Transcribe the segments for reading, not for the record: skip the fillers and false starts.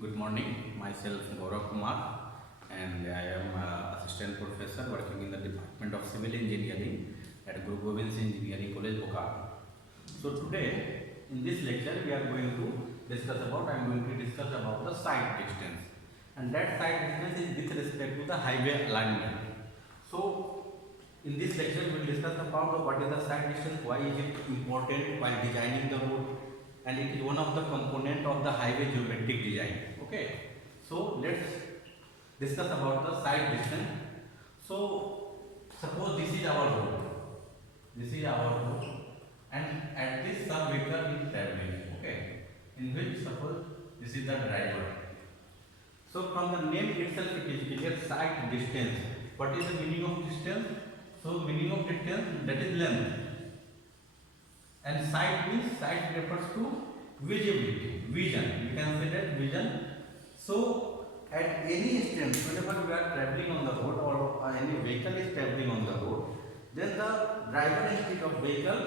Good morning. Myself Gaurav Kumar, and I am assistant professor working in the Department of Civil Engineering at Guru Gobind Singh Engineering College, Bokaro. So today, in this lecture, we are going to discuss about. I am going to discuss about the site distance, and that site distance is with respect to the highway alignment. So in this lecture, we will discuss about what is the site distance, why is it important while designing the road, and it is one of the component of the highway geometric design. Okay, so let's discuss about the site distance. So suppose this is our road, and at this some vehicle is traveling. Okay, in which suppose this is the driver. So from the name itself it is clear, site distance. What is the meaning of distance? So meaning of distance, that is length. And sight means sight refers to visibility, vision. You can say that vision. So at any instant, whenever we are traveling on the road or any vehicle is traveling on the road, then the driver instead of vehicle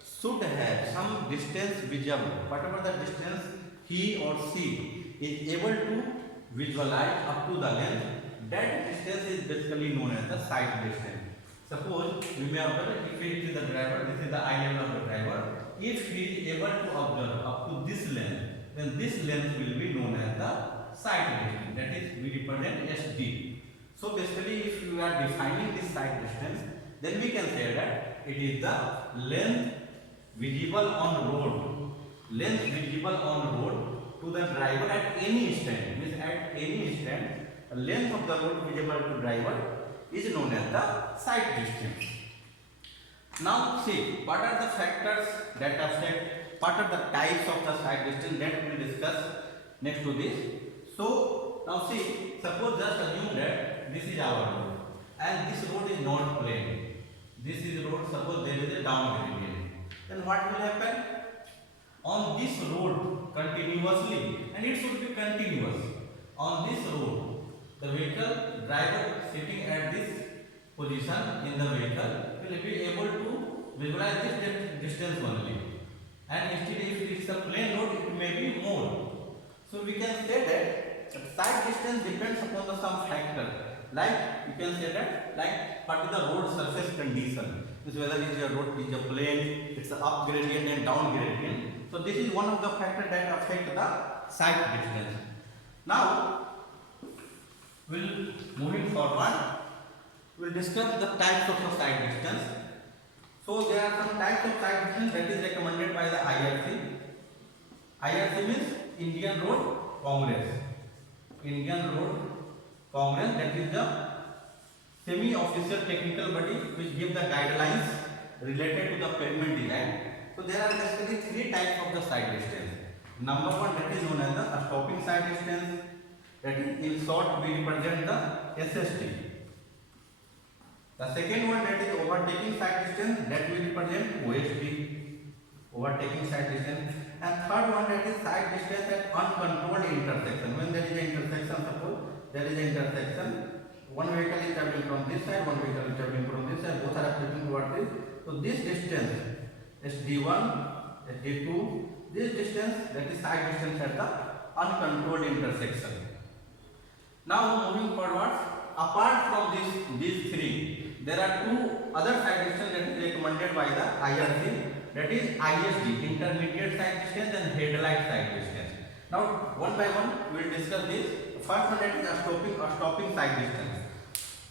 should have some distance visible. Whatever the distance he or she is able to visualize up to the length, that distance is basically known as the sight distance. Suppose we may observe, if it is the driver, this is the eye level of the driver. If he is able to observe up to this length, then this length will be known as the sight distance. That is, we represent SD. So basically, if we are defining this sight distance, then we can say that it is the length visible on road. Length visible on road to the driver at any instant. Means at any instant, the length of the road visible to driver is known as the sight distance. Now see, what are the factors that affect, what are the types of the sight distance, that we will discuss next to this. So now see, suppose just assume that this is our road and this road is not plain. This is road, suppose there is a down gradient. Then what will happen? On this road continuously, and it should be continuous. On this road, the vehicle driver sitting at this position in the vehicle will be able to visualize this distance only. And instead, if it is a plain road, it may be more. So we can say that the sight distance depends upon the some factor. Like you can say that, like what is the road surface condition? Is whether it is a road is a plane, it's an up gradient and down gradient. So this is one of the factors that affect the sight distance. Now moving forward, we'll discuss the types of the sight distance. So there are some types of sight distance that is recommended by the IRC. IRC means Indian Road Congress. Indian Road Congress, that is the semi-official technical body which give the guidelines related to the pavement design. So there are basically three types of the sight distance. Number one, that is known as the stopping sight distance. That is, in short, we represent the SST. The second one, that is overtaking sight distance, that we represent OST, overtaking sight distance. And third one, that is sight distance at uncontrolled intersection. When there is an intersection, suppose there is an intersection, one vehicle is traveling from this side, one vehicle is traveling from this side, both are approaching towards this. So this distance, SD1, SD2, this distance, that is sight distance at the uncontrolled intersection. Now moving forward, apart from these three, there are two other sight distance that is recommended by the IRC, that is ISD, intermediate sight distance, and headlight sight distance. Now one by one we will discuss this. First one, that is a stopping sight distance.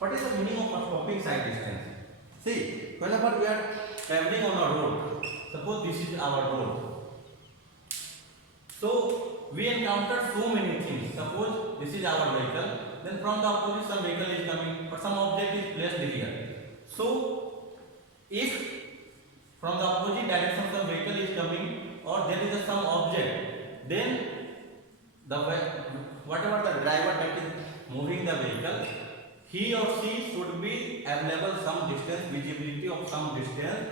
What is the meaning of a stopping sight distance? See, whenever we are traveling on a road, suppose this is our road. So we encounter so many things. Suppose this is our vehicle, then from the opposite some vehicle is coming, but some object is placed here. So if from the opposite direction some vehicle is coming or there is some object, then whatever the driver that is moving the vehicle, he or she should be available some distance, visibility of some distance,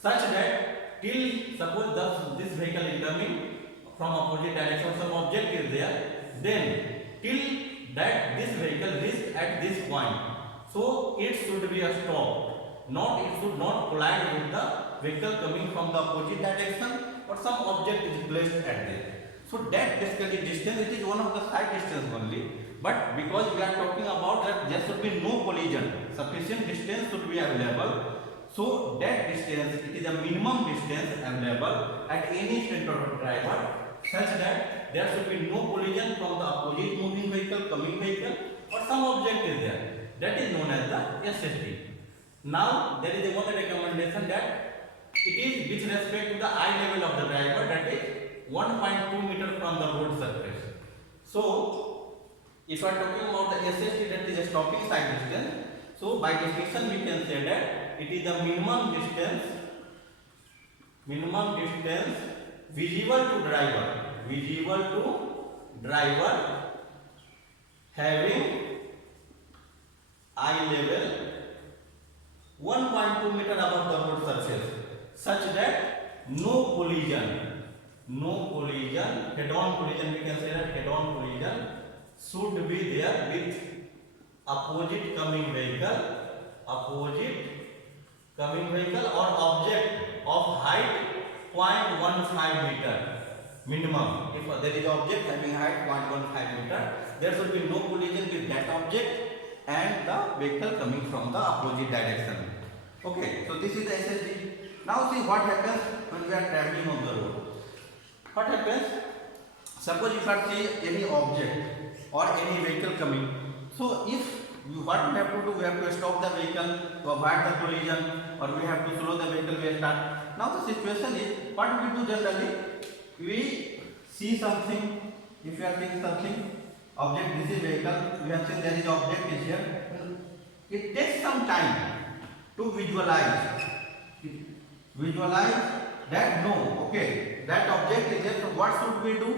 such that till suppose this vehicle is coming from opposite direction, some object is there, then till that this vehicle reaches at this point, so it should be a stop. It should not collide with the vehicle coming from the opposite direction, or some object is placed at there. So that basically distance, it is one of the side distance only, but because we are talking about that there should be no collision, sufficient distance should be available. So that distance, it is a minimum distance available at any center of driver, such that there should be no collision from the opposite moving vehicle, coming vehicle, or some object is there. That is known as the SST. Now there is a one recommendation that it is with respect to the eye level of the driver, that is 1.2 meter from the road surface. So if we are talking about the SST, that is a stopping side distance. So by definition we can say that it is the minimum distance visible to driver having eye level 1.2 meter above the road surface, such that no collision, head-on collision, we can say that head-on collision should be there with opposite coming vehicle or object of height 0.15 meter minimum. If there is object having height 0.15 meter, there should be no collision with that object and the vehicle coming from the opposite direction. Okay, so this is the SST. Now see what happens when we are traveling on the road. What happens? Suppose if I see any object or any vehicle coming. So what we have to do, we have to stop the vehicle to avoid the collision, or we have to slow the vehicle, we start. Now the situation is, what we do generally, we see something. If you are seeing something, object, this is vehicle, we have seen there is object is here. It takes some time to visualize that okay, that object is there. So what should we do?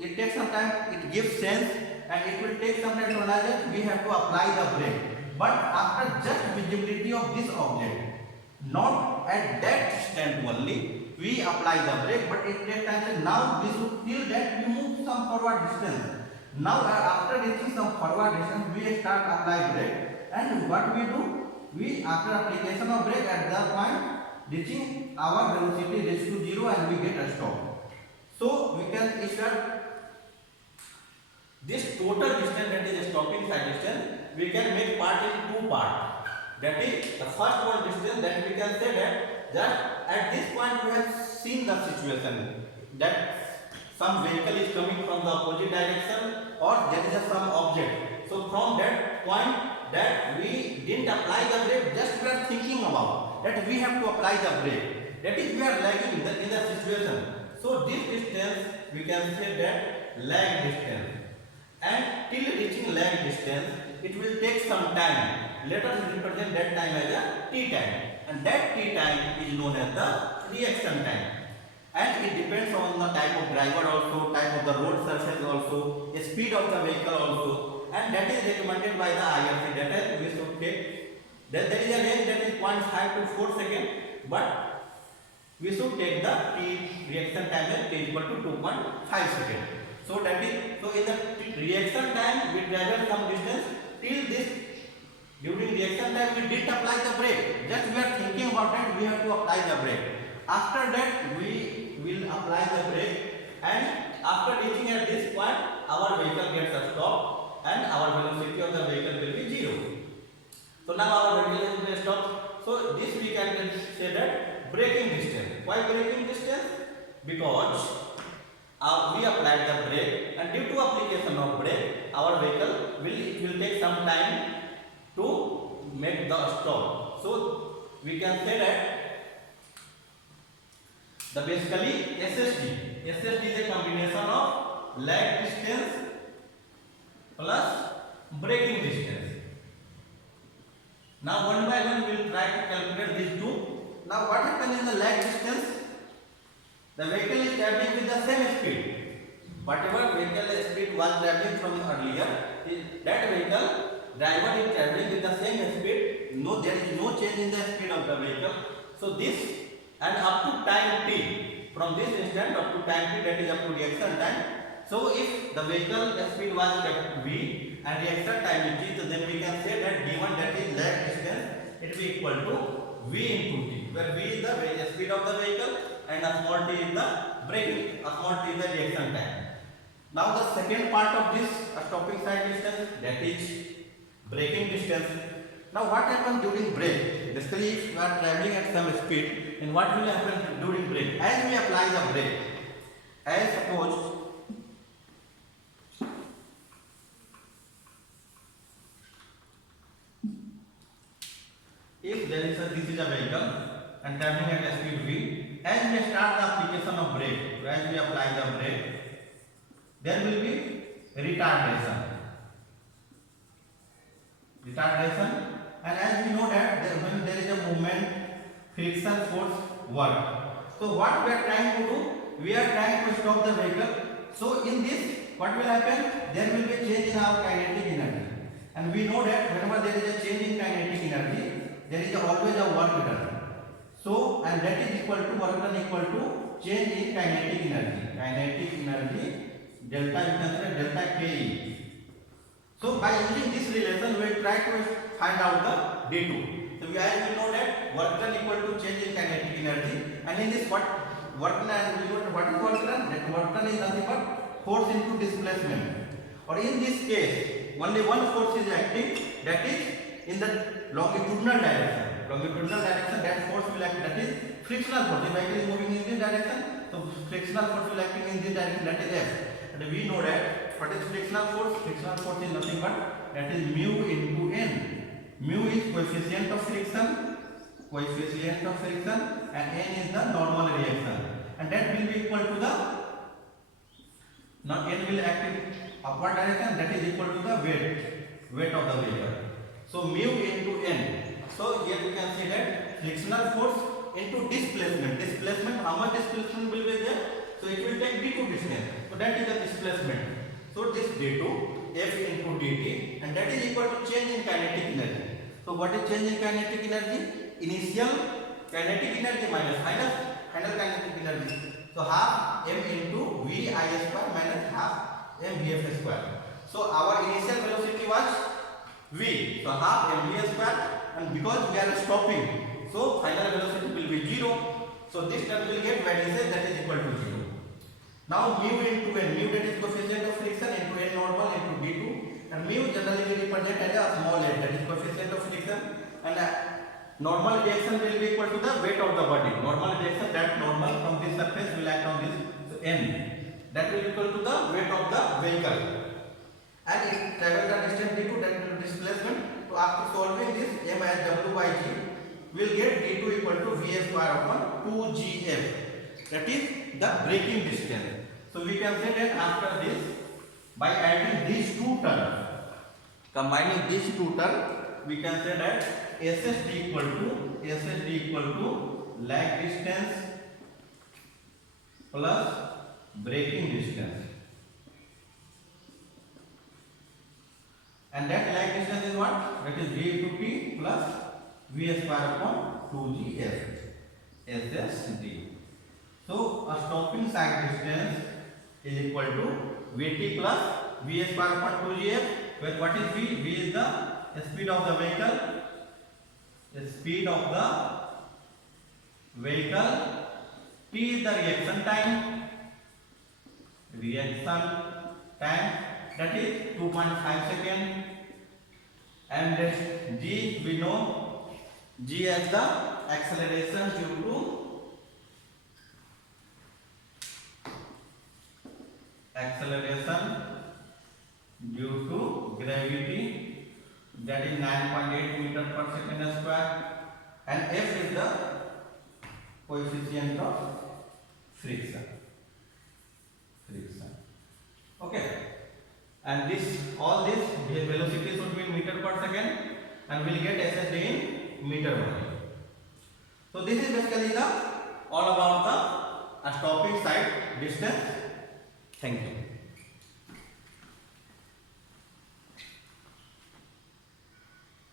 It takes some time, it gives sense, and it will take some time to realize that we have to apply the brake. But after just visibility of this object, not at that instant only, we apply the brake, but it takes time. Now we should till that we move some forward distance. Now after reaching some forward distance, we start apply brake, and what we do? We after application of brake, at that point reaching our velocity reach to 0 and we get a stop. So we can start this total distance, that is a stopping side distance, we can make part in two parts. That is the first one distance, that we can say that at this point we have seen the situation that some vehicle is coming from the opposite direction or there is some object. So from that point that we didn't apply the brake, just we are thinking about that we have to apply the brake. That is we are lagging in the situation. So this distance we can say that lag distance. And till reaching lag distance, it will take some time. Let us represent that time as a t time, and that t time is known as the reaction time. And it depends on the type of driver also, type of the road surface also, the speed of the vehicle also, and that is recommended by the IRC. That is we should take. Then there is a range that is 0.5 to 4 seconds, but we should take the t reaction time as t equal to 2.5 seconds. So that is, so in the reaction time we travel some distance till this. During reaction time we didn't apply the brake. Just we are thinking about that we have to apply the brake. After that we will apply the brake, and after reaching at this point our vehicle gets a stop and our velocity of the vehicle will be 0. So now our vehicle will be stopped. So this we can say that braking distance. Why braking distance? Because we applied the brake, and due to application of brake our vehicle will take some time to make the stop. So we can say that the basically SST is a combination of lag distance plus braking distance. Now one by one we will try to calculate these two. Now what happens in the lag distance? The vehicle is traveling with the same speed. Whatever vehicle speed was traveling from earlier, that vehicle driver is traveling with the same speed. No, there is no change in the speed of the vehicle. So this, and up to time t, from this instant up to time t, that is up to reaction time. So if the vehicle speed was kept v and reaction time is t, so then we can say that d1, that is lag distance, it will be equal to v into t, where v is the speed of the vehicle and a small t is the braking, a small t is the reaction time. Now the second part of this stopping side distance, that is braking distance. Now what happens during brake? Basically if you are traveling at some speed, then what will happen during brake? As we apply the brake, as suppose if there is this is a vehicle and traveling at a speed v, as we start the application of brake, as we apply the brake, there will be retardation, and as we know that when there is a movement, friction force work. So what we are trying to do, we are trying to stop the vehicle. So in this, what will happen? There will be change in our kinetic energy, and we know that whenever there is a change in kinetic energy, there is always a work done. So and that is equal to work done equal to change in kinetic energy. Kinetic energy delta, you can say delta Ke. So by using this relation, we will try to find out the d2. So as we know that work done equal to change in kinetic energy, and in this what work done, and we know what is work done. That work done is nothing but force into displacement. Or in this case, only one force is acting, that is in the longitudinal direction. Longitudinal direction, that force will act, that is frictional force. The vehicle is moving in this direction, so frictional force will acting in this direction, that is F. And we know that what is frictional force? Frictional force is nothing but that is mu into N. Mu is coefficient of friction, and N is the normal reaction, and that will be equal to the, now N will act in upward direction, that is equal to the weight of the vehicle. So mu into N. So here you can see that frictional force into displacement. How much displacement will be there? So it will take d2 distance. So that is the displacement. So this d2 F into dt, and that is equal to change in kinetic energy. So what is change in kinetic energy? Initial kinetic energy minus final kinetic energy. So half m into v I square minus half m vf square. So our initial velocity was v. So half m v square, and because we are stopping, so final velocity will be 0. So this term will get values that is equal to 0. Now mu into n, mu that is coefficient of friction into n normal into d2, and mu generally we represent as a small n, that is coefficient of friction, and normal reaction will be equal to the weight of the body. Normal reaction, that normal from this surface will act on this, so n, that will equal to the weight of the vehicle, and it travels the distance d2, that will be displacement. So after solving this, m as w by g, will get d2 equal to v square upon 2gf, that is the braking distance. So we can say that after this, by adding these two terms, combining these two terms, we can say that SSD equal to lag distance plus braking distance, and that lag distance is what? That is v into t plus v square upon 2gf, SSD. So a stopping side distance is equal to Vt plus V square upon 2gf, where what is V? V is the speed of the vehicle, T is the reaction time, that is 2.5 seconds, and G we know, G as the acceleration due to gravity, that is 9.8 meter per second square, and F is the coefficient of friction. Okay, and all this velocity should be in meter per second, and we'll get SSD in meter only. So this is basically all about the stopping side distance. Thank you.